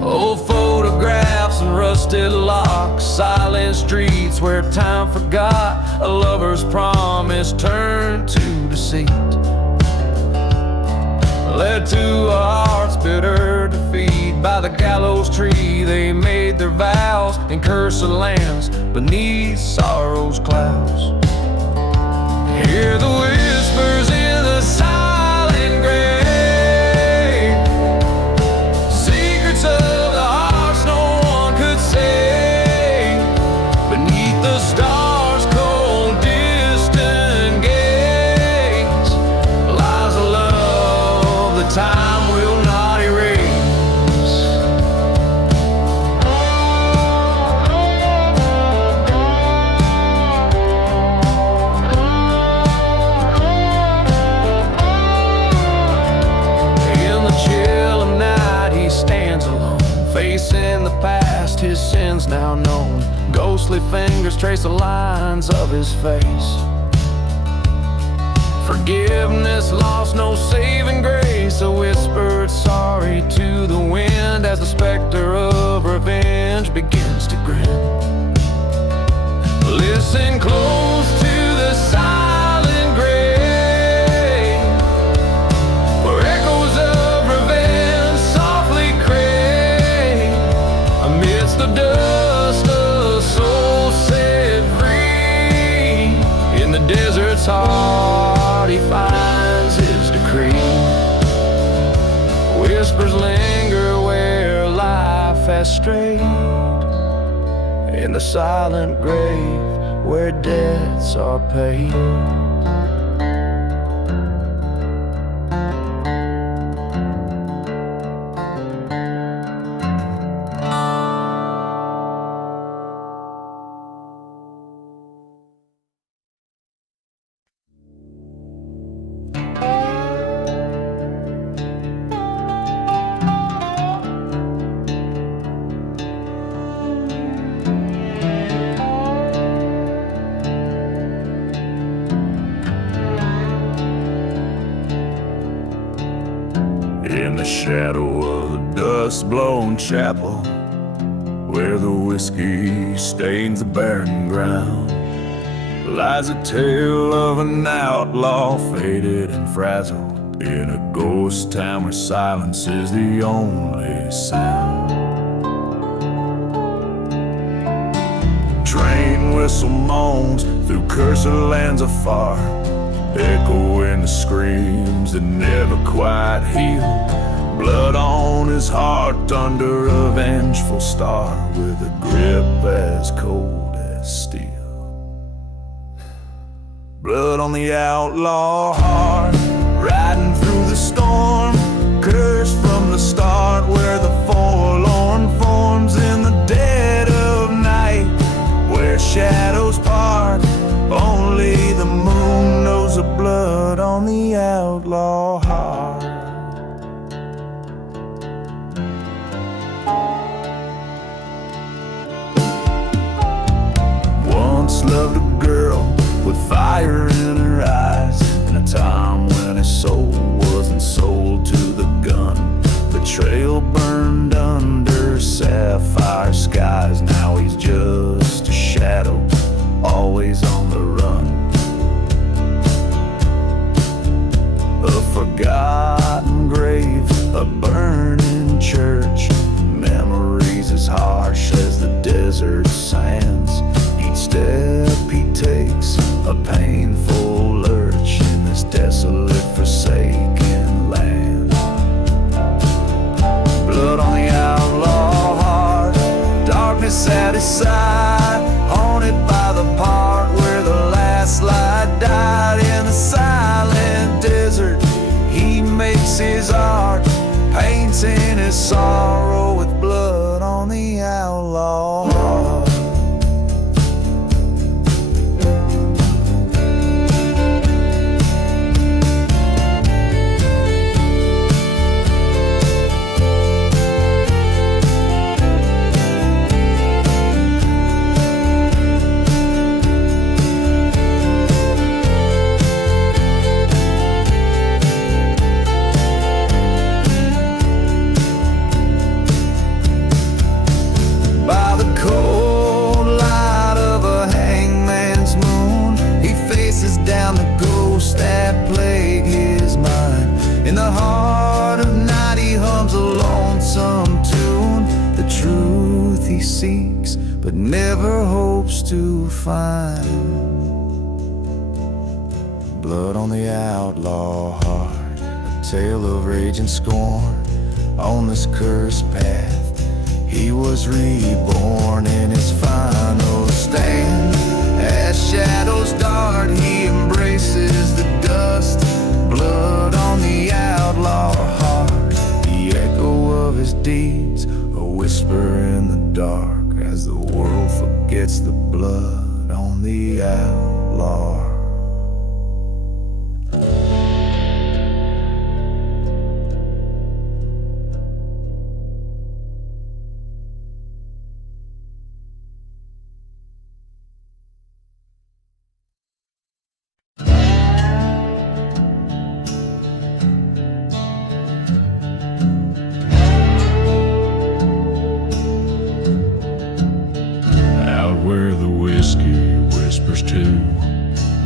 Old photographs and rusted locks, silent streets where time forgot a lover's promise turned to deceit, led to a heart's bitter defeat. by the gallows tree, they made their vows and cursed the lands beneath sorrow's clouds. Hear the whispers in the silent grave, secrets of the hearts no one could say. Beneath the stars' cold distant gates lies a love that time will not erase. Facing the past, his sins now known. Ghostly fingers trace the lines of his face. Forgiveness lost, no saving grace. A whispered sorry to the wind as the specter of revenge begins to grin. Listen close to the silent grave, where echoes of revenge softly crave. Amidst the dust, a soul set free. In the desert's heart, he finds his decree. Whispers linger where life has strayed. In the silent grave, where debts are paid. In the shadow of the dust-blown chapel, where the whiskey stains the barren ground, lies a tale of an outlaw faded and frazzled in a ghost town where silence is the only sound. Train whistle moans through cursed lands afar, echoing the screams that never quite heal. Blood on his heart under a vengeful star, with a grip as cold as steel. Blood on the outlaw heart, riding through the storm, cursed from the start, where the forlorn forms in the dead of night, where shadows part. Only the moon knows the blood on the outlaw heart. Once loved a girl with fire in her eyes, in a time when his soul wasn't sold to the gun. Betrayal burned under sapphire skies. Now he's just a shadow, always on the run. A forgotten grave, a burning church, memories as harsh as the desert sands. Each step he takes, a painful lurch in this desolate, forsaken land. Blood on the outlaw heart, darkness at his side, haunted by the part where the last light died. In the silent desert, he makes his art, painting his sorrow with blood on the outlaw heart. the truth he seeks but never hopes to find. Blood on the outlaw heart, a tale of rage and scorn. On this cursed path he was reborn. In his final stand, as shadows dart, he embraces the dust. Blood on the outlaw heart, the echo of his deeds, a whisper in the dark, as the world forgets the blood on the outlaw.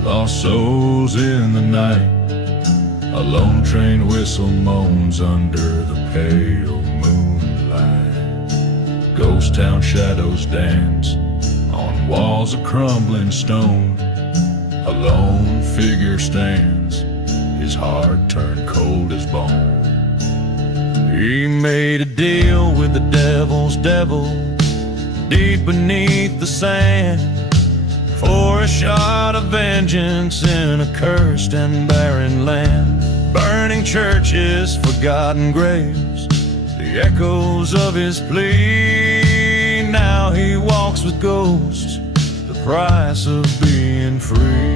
Lost souls in the night, a lone train whistle moans under the pale moonlight. Ghost town shadows dance on walls of crumbling stone. A lone figure stands, his heart turned cold as bone. He made a deal with the devil's devil deep beneath the sand, for a shot of vengeance in a cursed and barren land. Burning churches, forgotten graves, the echoes of his plea. Now he walks with ghosts, the price of being free.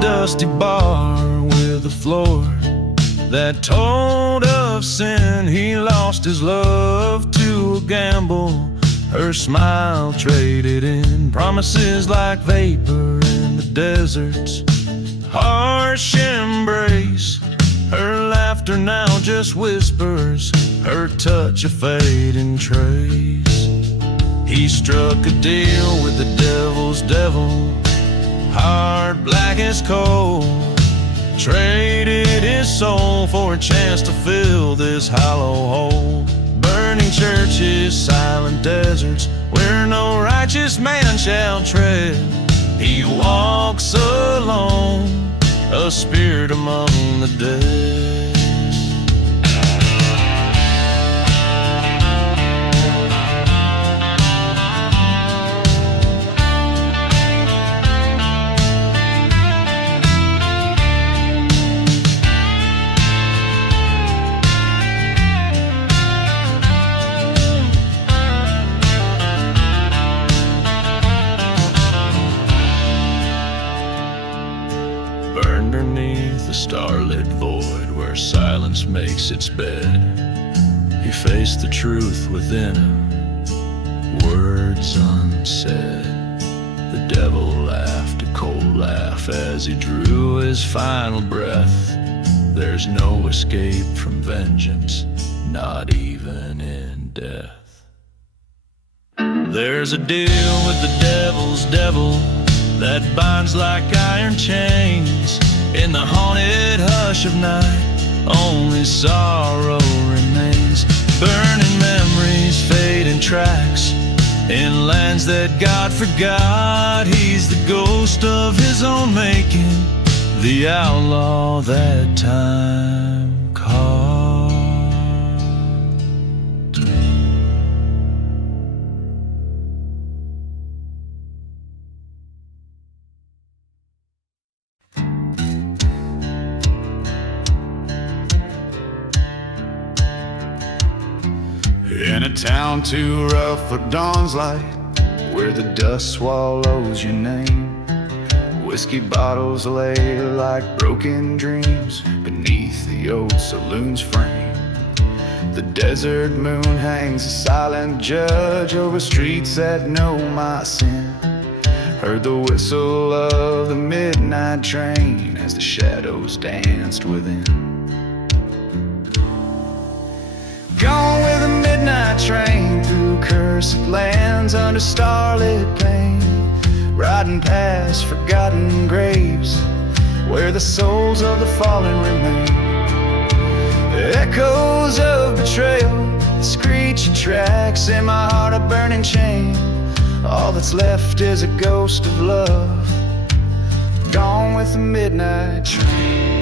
Dusty bar with a floor that told of sin. He lost his love to a gamble, her smile traded in. Promises like vapor in the desert's harsh embrace. Her laughter now just whispers, her touch a fading trace. He struck a deal with the devil's devil, heart black as coal, traded his soul for a chance to fill this hollow hole. Burning churches, silent deserts, where no righteous man shall tread. He walks alone, a spirit among the dead. Starlit void where silence makes its bed. He faced the truth within him, words unsaid. The devil laughed a cold laugh as he drew his final breath. There's no escape from vengeance, not even in death. There's a deal with the devil's devil that binds like iron chains. In the haunted hush of night, only sorrow remains. Burning memories, fading tracks, in lands that God forgot. He's the ghost of his own making, the outlaw that time caught. In a town too rough for dawn's light, where the dust swallows your name, whiskey bottles lay like broken dreams beneath the old saloon's frame. The desert moon hangs a silent judge over streets that know my sin. Heard the whistle of the midnight train as the shadows danced within. Gone with the midnight midnight train through cursed lands under starlit pain, riding past forgotten graves where the souls of the fallen remain. Echoes of betrayal, screeching tracks in my heart, a burning chain. All that's left is a ghost of love, gone with the midnight train.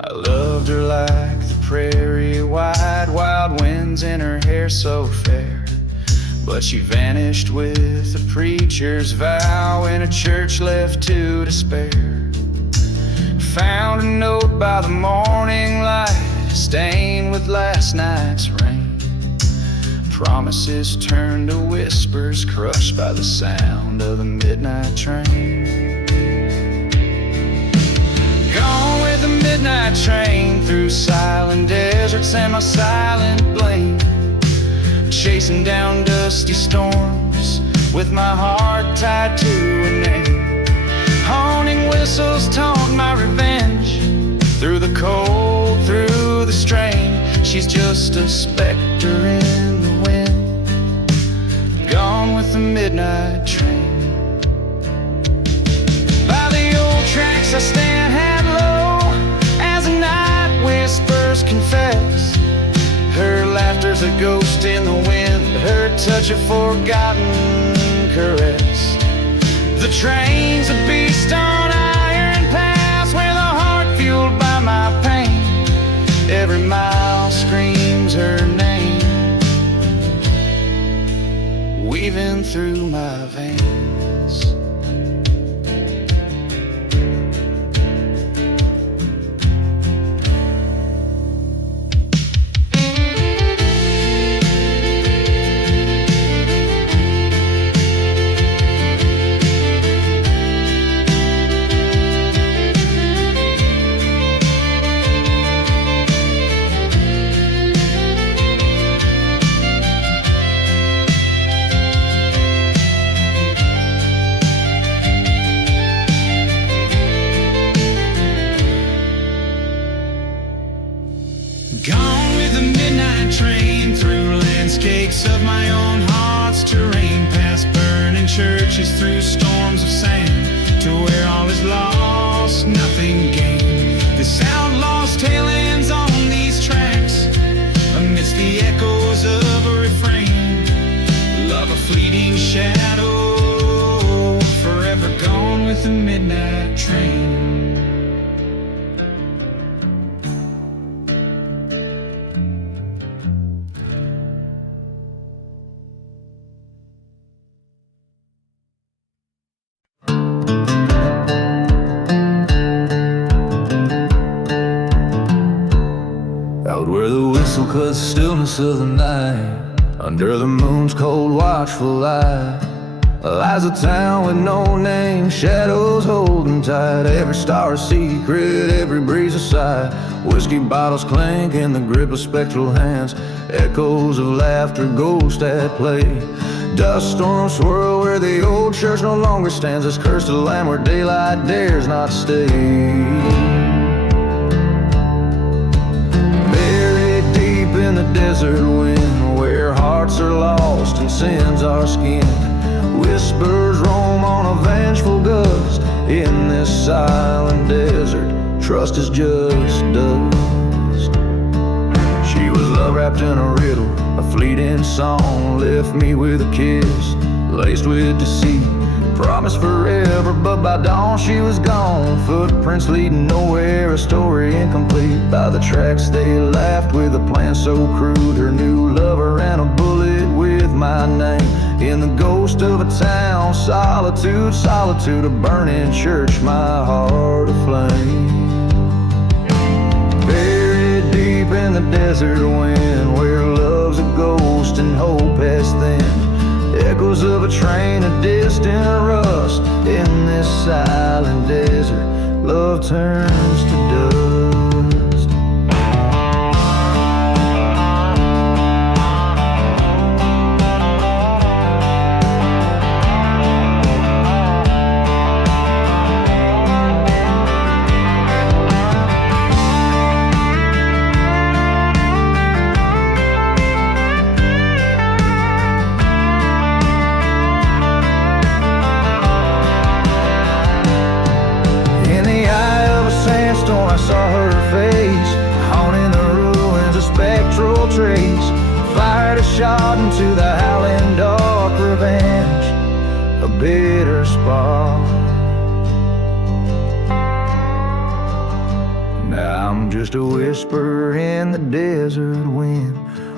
I loved her like the prairie wide, wild winds in her hair so fair, but she vanished with a preacher's vow in a church left to despair. Found a note by the morning light, stained with last night's rain. Promises turned to whispers, crushed by the sound of the midnight train. Gone with the midnight train through silent deserts and my silent blame, chasing down dusty storms with my heart tied to a name. Haunting whistles taunt my revenge through the cold, through the strain. She's just a specter in the wind, gone with the midnight train. By the old tracks I stand head low as the night whispers confess. Her laughter's a ghost in the wind, her touch a forgotten caress. The train's a beast on iron paths where the heart fueled by my pain. Every mile screams her name, weaving through my veins. Gone with the midnight train through landscapes of my own heart's terrain, past burning churches, through storms of sand, to where all is lost, nothing gained. This outlaw's tale ends on these tracks, amidst the echoes of a refrain. Love a fleeting shadow, forever gone with the midnight train. Out where the whistle cuts the stillness of the night, under the moon's cold watchful light, lies a town with no name, shadows holding tight. Every star a secret, every breeze a sigh. Whiskey bottles clink in the grip of spectral hands, echoes of laughter, ghosts at play. Dust storms swirl where the old church no longer stands, this cursed land where daylight dares not stay. In the desert wind, where hearts are lost and sins are skinned, whispers roam on a vengeful gust. In this silent desert, trust is just dust. She was love wrapped in a riddle, a fleeting song, left me with a kiss, laced with deceit. Promised forever, but by dawn she was gone. Footprints leading nowhere, a story incomplete. By the tracks they laughed with a plan so crude. Her new lover ran a bullet with my name. In the ghost of a town, solitude, solitude, a burning church, my heart aflame. Buried deep in the desert wind, where love's a ghost and hope has thinned. Echoes of a train, a distant rust. In this silent desert, love turns to dust. just a whisper in the desert wind.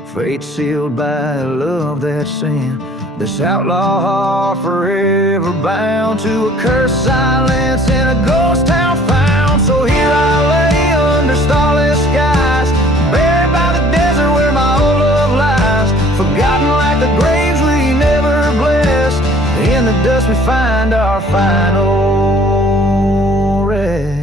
Fate sealed by a love that's sin. This outlaw forever bound to a cursed silence in a ghost town found. So here I lay under starless skies, buried by the desert where my old love lies. Forgotten like the graves we never blessed. In the dust we find our final rest.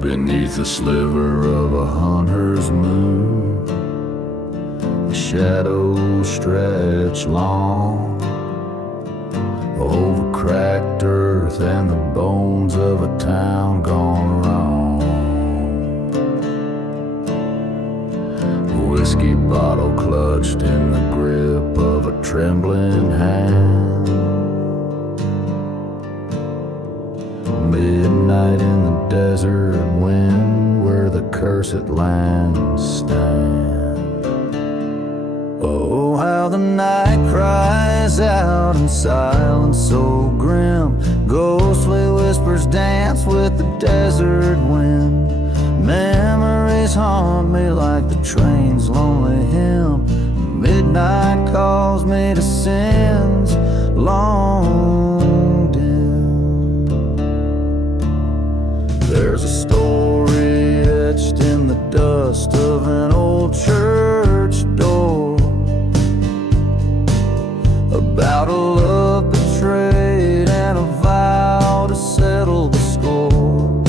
Beneath the sliver of a hunter's moon, the shadows stretch long over cracked earth and the bones of a town gone wrong. A whiskey bottle clutched in the grip of a trembling hand. Midnight in the desert wind where the cursed lands stand. Oh, how the night cries out in silence so grim. Ghostly whispers dance with the desert wind. Memories haunt me like the train's lonely hymn. Midnight calls me to sins long dim. There's a story etched in the dust of an old church door about a love betrayed and a vow to settle the score.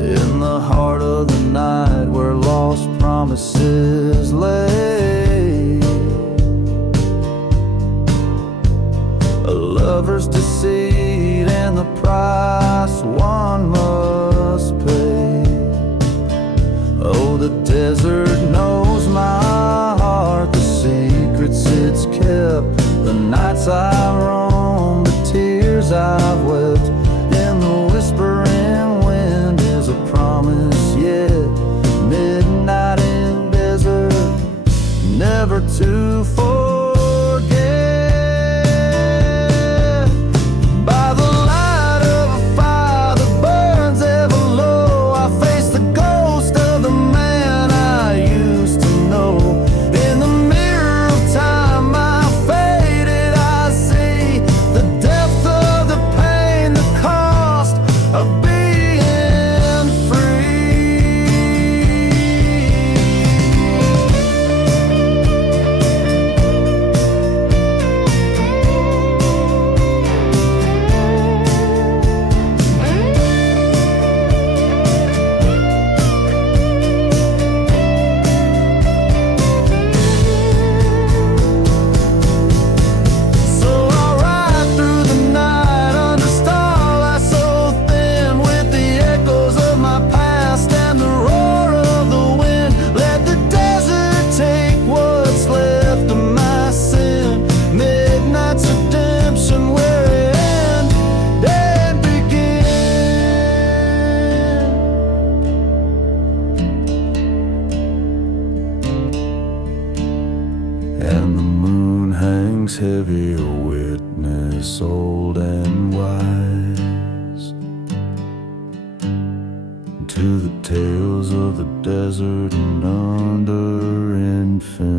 In the heart of the night where lost promises lay, a lover's deceit and the price one must pay. Oh, the desert knows my heart, the secrets it's kept, the nights I roam, the tears I've wept. In the whispering wind is a promise yet. Midnight in desert, never to forget. Heavy, a witness old and wise to the tales of the desert and under infinite.